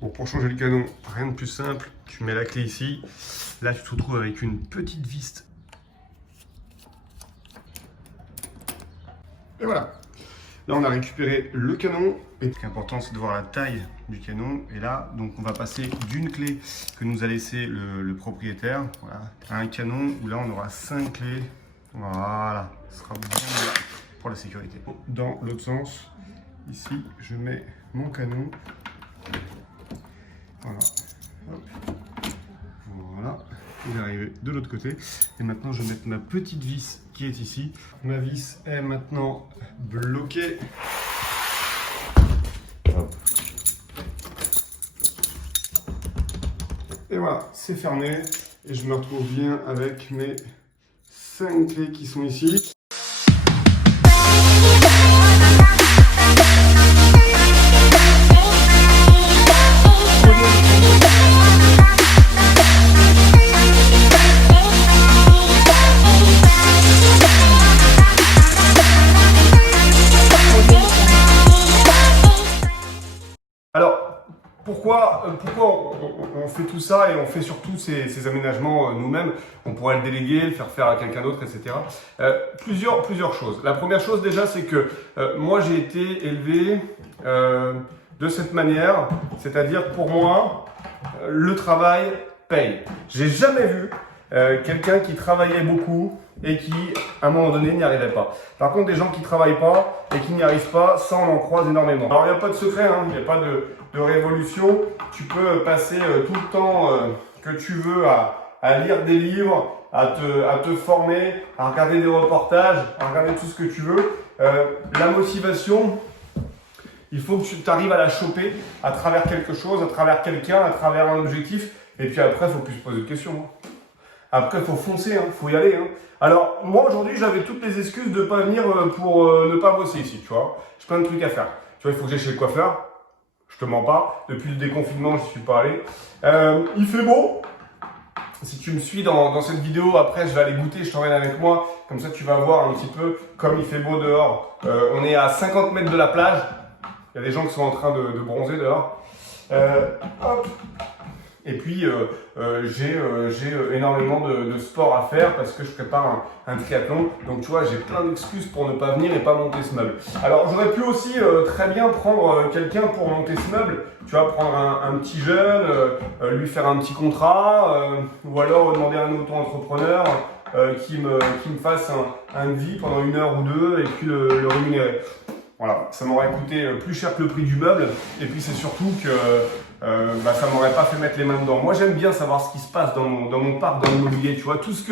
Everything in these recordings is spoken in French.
Bon, pour changer le canon, rien de plus simple, tu mets la clé ici. Là, tu te retrouves avec une petite vis. Et voilà. Là, on a récupéré le canon. Et ce qui est important, c'est de voir la taille du canon. Et là, donc, on va passer d'une clé que nous a laissé le propriétaire, voilà, à un canon où là, on aura 5 clés. Voilà, ce sera bien pour la sécurité. Dans l'autre sens, ici, je mets mon canon. Voilà. Hop. Voilà. Il est arrivé de l'autre côté. Et maintenant, je vais mettre ma petite vis qui est ici. Ma vis est maintenant bloquée. Hop. Et voilà, c'est fermé. Et je me retrouve bien avec mes 5 clés qui sont ici. Alors, pourquoi on fait tout ça et on fait surtout ces aménagements nous-mêmes? On pourrait le déléguer, le faire à quelqu'un d'autre, etc. Plusieurs choses. La première chose déjà, c'est que moi j'ai été élevé de cette manière, c'est-à-dire pour moi, le travail paye. J'ai jamais vu quelqu'un qui travaillait beaucoup et qui, à un moment donné, n'y arrivait pas. Par contre, des gens qui ne travaillent pas et qui n'y arrivent pas, ça, on en croise énormément. Alors, il n'y a pas de secret, hein, il n'y a pas de révolution. Tu peux passer tout le temps que tu veux à lire des livres, à te former, à regarder des reportages, à regarder tout ce que tu veux. La motivation, il faut que tu arrives à la choper à travers quelque chose, à travers quelqu'un, à travers un objectif. Et puis après, il ne faut plus se poser de questions. Après, il faut foncer, il faut y aller. Alors, moi, aujourd'hui, j'avais toutes les excuses de ne pas venir pour ne pas bosser ici, tu vois. J'ai plein de trucs à faire. Tu vois, il faut que j'aille chez le coiffeur. Je te mens pas. Depuis le déconfinement, je n'y suis pas allé. Il fait beau. Si tu me suis dans cette vidéo, après, je vais aller goûter, je t'emmène avec moi. Comme ça, tu vas voir un petit peu comme il fait beau dehors. On est à 50 mètres de la plage. Il y a des gens qui sont en train de bronzer dehors. Hop. Et puis, j'ai énormément de sport à faire parce que je prépare un triathlon. Donc, tu vois, j'ai plein d'excuses pour ne pas venir et pas monter ce meuble. Alors, j'aurais pu aussi très bien prendre quelqu'un pour monter ce meuble. Tu vois, prendre un petit jeune, lui faire un petit contrat, ou alors demander à un auto-entrepreneur qui me fasse un devis pendant 1 heure ou 2 et puis le rémunérer. Voilà, ça m'aurait coûté plus cher que le prix du meuble. Et puis, c'est surtout que ça m'aurait pas fait mettre les mains dedans. Moi, j'aime bien savoir ce qui se passe dans mon parc, dans l'immobilier. Tu vois, tout ce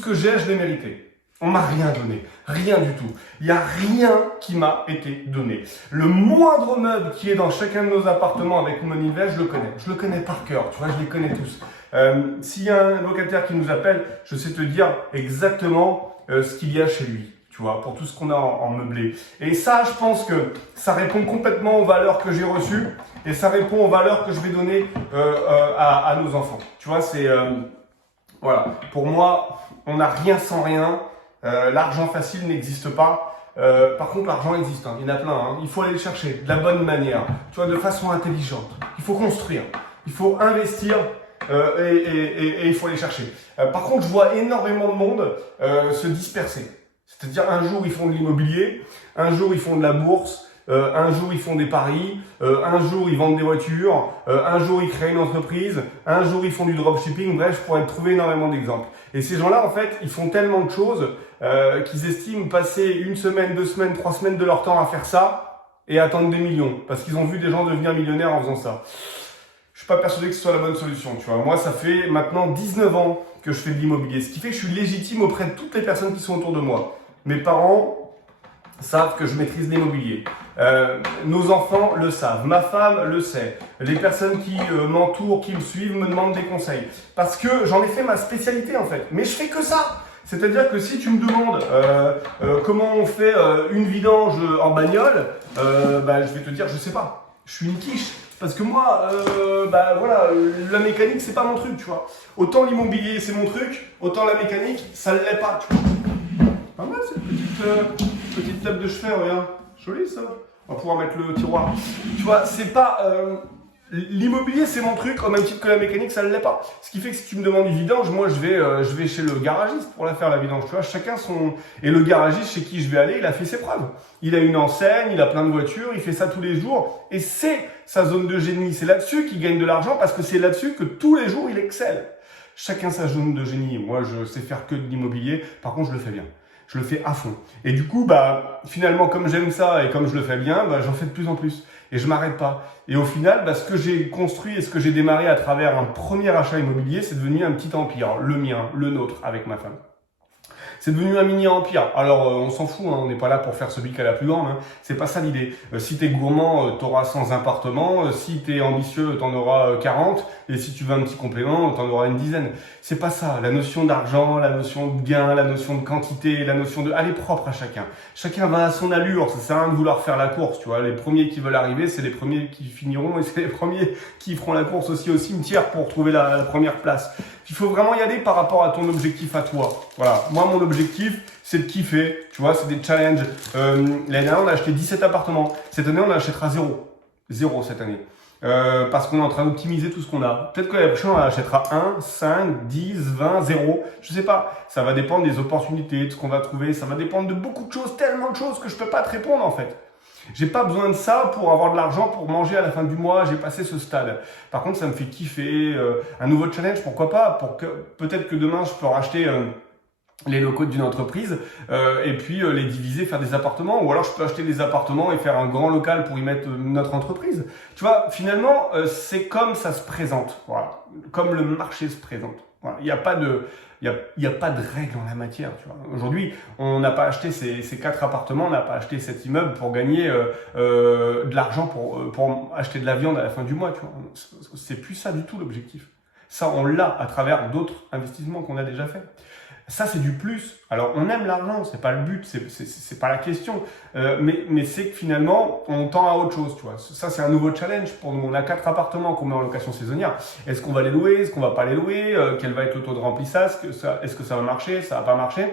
que j'ai, je l'ai mérité. On m'a rien donné, rien du tout. Il n'y a rien qui m'a été donné. Le moindre meuble qui est dans chacun de nos appartements avec mon Monivet, je le connais. Je le connais par cœur, tu vois, je les connais tous. S'il y a un locataire qui nous appelle, je sais te dire exactement ce qu'il y a chez lui. Tu vois, pour tout ce qu'on a en meublé. Et ça, je pense que ça répond complètement aux valeurs que j'ai reçues et ça répond aux valeurs que je vais donner à nos enfants. Tu vois, c'est... voilà. Pour moi, on n'a rien sans rien. L'argent facile n'existe pas. Par contre, l'argent existe. Il y en a plein. Il faut aller le chercher de la bonne manière. Tu vois, de façon intelligente. Il faut construire. Il faut investir. Et il faut aller chercher. Par contre, je vois énormément de monde se disperser. C'est-à-dire un jour ils font de l'immobilier, un jour ils font de la bourse, un jour ils font des paris, un jour ils vendent des voitures, un jour ils créent une entreprise, un jour ils font du dropshipping. Bref, je pourrais te trouver énormément d'exemples. Et ces gens-là, en fait, ils font tellement de choses qu'ils estiment passer 1 semaine, 2 semaines, 3 semaines de leur temps à faire ça et attendre des millions. Parce qu'ils ont vu des gens devenir millionnaires en faisant ça. Je suis pas persuadé que ce soit la bonne solution, tu vois. Moi, ça fait maintenant 19 ans que je fais de l'immobilier. Ce qui fait que je suis légitime auprès de toutes les personnes qui sont autour de moi. Mes parents savent que je maîtrise l'immobilier. Nos enfants le savent. Ma femme le sait. Les personnes qui m'entourent, qui me suivent, me demandent des conseils. Parce que j'en ai fait ma spécialité, en fait. Mais je fais que ça. C'est-à-dire que si tu me demandes comment on fait une vidange en bagnole, je vais te dire, je sais pas. Je suis une quiche. Parce que moi, la mécanique, c'est pas mon truc, tu vois. Autant l'immobilier, c'est mon truc, autant la mécanique, ça ne l'est pas, tu vois. Pas mal cette petite table de chevet, regarde. Joli ça. On va pouvoir mettre le tiroir. Tu vois, c'est pas... L'immobilier, c'est mon truc, au même titre que la mécanique, ça ne l'est pas. Ce qui fait que si tu me demandes une vidange, moi, je vais chez le garagiste pour la faire, la vidange. Tu vois, chacun son... Et le garagiste chez qui je vais aller, il a fait ses preuves. Il a une enseigne, il a plein de voitures, il fait ça tous les jours. Et c'est sa zone de génie. C'est là-dessus qu'il gagne de l'argent parce que c'est là-dessus que tous les jours, il excelle. Chacun sa zone de génie. Moi, je sais faire que de l'immobilier. Par contre, je le fais bien. Je le fais à fond. Et du coup, finalement, comme j'aime ça et comme je le fais bien, j'en fais de plus en plus. Et je m'arrête pas. Et au final, ce que j'ai construit et ce que j'ai démarré à travers un premier achat immobilier, c'est devenu un petit empire. Le mien, le nôtre, avec ma femme. C'est devenu un mini empire. Alors, on s'en fout, hein, on n'est pas là pour faire celui qui a la plus grande. Hein. C'est pas ça l'idée. Si t'es gourmand, t'auras 100 appartements. Si t'es ambitieux, t'en auras 40. Et si tu veux un petit complément, t'en auras une dizaine. C'est pas ça. La notion d'argent, la notion de gain, la notion de quantité, la notion de... Elle est propre à chacun. Chacun va à son allure. Ça sert à rien de vouloir faire la course, tu vois. Les premiers qui veulent arriver, c'est les premiers qui finiront et c'est les premiers qui feront la course aussi au cimetière pour trouver la première place. Il faut vraiment y aller par rapport à ton objectif à toi. Voilà. Moi, mon objectif, c'est de kiffer. Tu vois, c'est des challenges. L'année dernière, on a acheté 17 appartements. Cette année, on en achètera 0. 0 cette année. Parce qu'on est en train d'optimiser tout ce qu'on a. Peut-être que l'année prochaine, on en achètera 1, 5, 10, 20, 0. Je sais pas. Ça va dépendre des opportunités, de ce qu'on va trouver. Ça va dépendre de beaucoup de choses, tellement de choses que je peux pas te répondre en fait. J'ai pas besoin de ça pour avoir de l'argent pour manger à la fin du mois. J'ai passé ce stade. Par contre, ça me fait kiffer. Un nouveau challenge, pourquoi pas? Peut-être que demain, je peux racheter les locaux d'une entreprise et puis les diviser, faire des appartements. Ou alors, je peux acheter des appartements et faire un grand local pour y mettre notre entreprise. Tu vois, finalement, c'est comme ça se présente. Voilà, comme le marché se présente. Voilà, il n'y a pas de règle en la matière. Tu vois. Aujourd'hui, on n'a pas acheté ces 4 appartements, on n'a pas acheté cet immeuble pour gagner de l'argent pour acheter de la viande à la fin du mois. Tu vois. C'est plus ça du tout l'objectif. Ça, on l'a à travers d'autres investissements qu'on a déjà fait. Ça, c'est du plus. Alors, on aime l'argent, c'est pas le but, c'est pas la question. Mais c'est que finalement, on tend à autre chose, tu vois. Ça, c'est un nouveau challenge pour nous. On a 4 appartements qu'on met en location saisonnière. Est-ce qu'on va les louer? Est-ce qu'on va pas les louer? Quel va être le taux de remplissage? Est-ce que ça va marcher? Ça va pas marcher?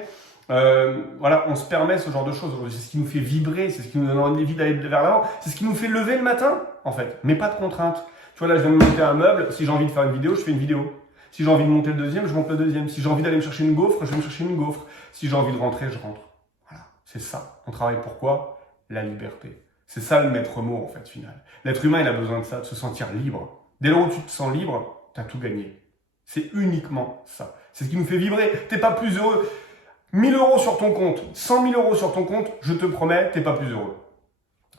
Voilà, on se permet ce genre de choses. C'est ce qui nous fait vibrer, c'est ce qui nous donne envie d'aller vers l'avant. C'est ce qui nous fait lever le matin, en fait. Mais pas de contraintes. Tu vois, là, je viens de monter un meuble. Si j'ai envie de faire une vidéo, je fais une vidéo. Si j'ai envie de monter le deuxième, je monte le deuxième. Si j'ai envie d'aller me chercher une gaufre, je vais me chercher une gaufre. Si j'ai envie de rentrer, je rentre. Voilà, c'est ça. On travaille pour quoi? La liberté. C'est ça le maître mot, en fait, final. L'être humain, il a besoin de ça, de se sentir libre. Dès lors où tu te sens libre, tu as tout gagné. C'est uniquement ça. C'est ce qui nous fait vibrer. T'es pas plus heureux. 1000 euros sur ton compte, 100 000 euros sur ton compte, je te promets, t'es pas plus heureux.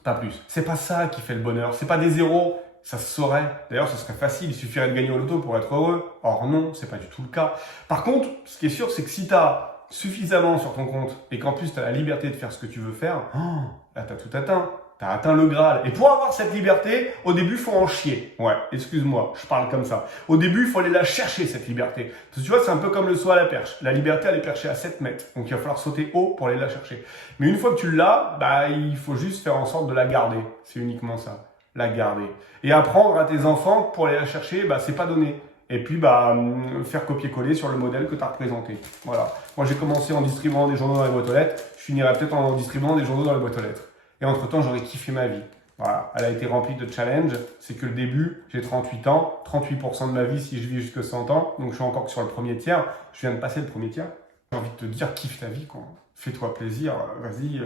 Pas plus. C'est pas ça qui fait le bonheur. C'est pas des zéros. Ça se saurait. D'ailleurs, ce serait facile. Il suffirait de gagner au loto pour être heureux. Or non, c'est pas du tout le cas. Par contre, ce qui est sûr, c'est que si tu as suffisamment sur ton compte et qu'en plus tu as la liberté de faire ce que tu veux faire, là, tu as tout atteint. Tu as atteint le Graal. Et pour avoir cette liberté, au début, il faut en chier. Ouais, excuse-moi, je parle comme ça. Au début, il faut aller la chercher, cette liberté. Parce que tu vois, c'est un peu comme le saut à la perche. La liberté, elle est perchée à 7 mètres. Donc, il va falloir sauter haut pour aller la chercher. Mais une fois que tu l'as, il faut juste faire en sorte de la garder. C'est uniquement ça. La garder. Et apprendre à tes enfants pour aller la chercher, c'est pas donné. Et puis, faire copier-coller sur le modèle que tu as représenté. Voilà. Moi, j'ai commencé en distribuant des journaux dans les boîtes aux lettres. Je finirai peut-être en distribuant des journaux dans les boîtes aux lettres. Et entre-temps, j'aurais kiffé ma vie. Voilà. Elle a été remplie de challenges. C'est que le début, j'ai 38 ans. 38% de ma vie si je vis jusque 100 ans. Donc, je suis encore sur le premier tiers. Je viens de passer le premier tiers. J'ai envie de te dire, kiffe ta vie, quoi. Fais-toi plaisir, vas-y,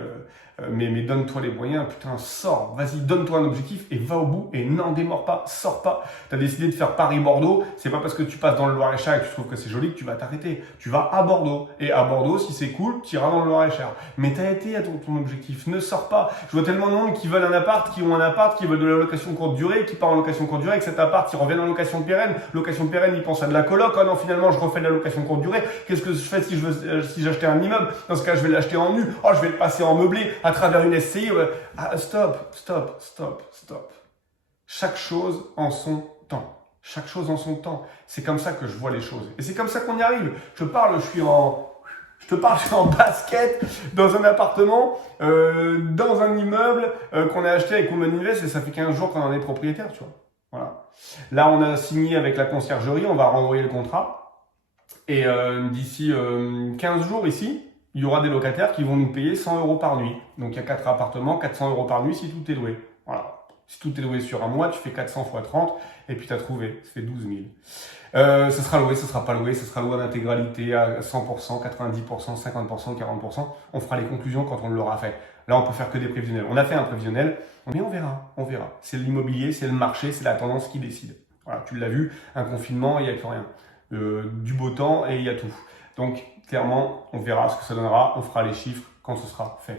mais donne-toi les moyens, putain, sors, vas-y, donne-toi un objectif et va au bout et n'en démords pas, sors pas. Tu as décidé de faire Paris-Bordeaux, c'est pas parce que tu passes dans le Loir-et-Cher et que tu trouves que c'est joli que tu vas t'arrêter. Tu vas à Bordeaux, et à Bordeaux, si c'est cool, tu iras dans le Loir-et-Cher. Mais tu as été à ton objectif, ne sors pas. Je vois tellement de monde qui veulent un appart, qui ont un appart, qui veulent de la location courte durée, qui part en location courte durée, avec cet appart, ils reviennent en location pérenne. Location pérenne, ils pensent à de la coloc, oh non, finalement, je refais de la location courte durée. Qu'est-ce que je fais si j'achetais un immeuble? Dans ce cas, je vais l'acheter en nu. Oh, je vais le passer en meublé à travers une SCI. Stop. Chaque chose en son temps. Chaque chose en son temps. C'est comme ça que je vois les choses. Et c'est comme ça qu'on y arrive. Je suis en basket, dans un appartement, dans un immeuble qu'on a acheté avec Women Invest et ça fait 15 jours qu'on en est propriétaire, tu vois. Voilà. Là, on a signé avec la conciergerie, on va renvoyer le contrat. Et d'ici 15 jours ici, il y aura des locataires qui vont nous payer 100 euros par nuit. Donc, il y a 4 appartements, 400 euros par nuit si tout est loué. Voilà. Si tout est loué sur un mois, tu fais 400 fois 30 et puis tu as trouvé, ça fait 12 000. Ce sera loué, ce sera pas loué, ce sera loué en intégralité à 100%, 90%, 50%, 40%. On fera les conclusions quand on l'aura fait. Là, on peut faire que des prévisionnels. On a fait un prévisionnel, mais on verra, on verra. C'est l'immobilier, c'est le marché, c'est la tendance qui décide. Voilà, tu l'as vu, un confinement, il n'y a plus rien. Du beau temps et il y a tout. Donc, clairement, on verra ce que ça donnera, on fera les chiffres quand ce sera fait.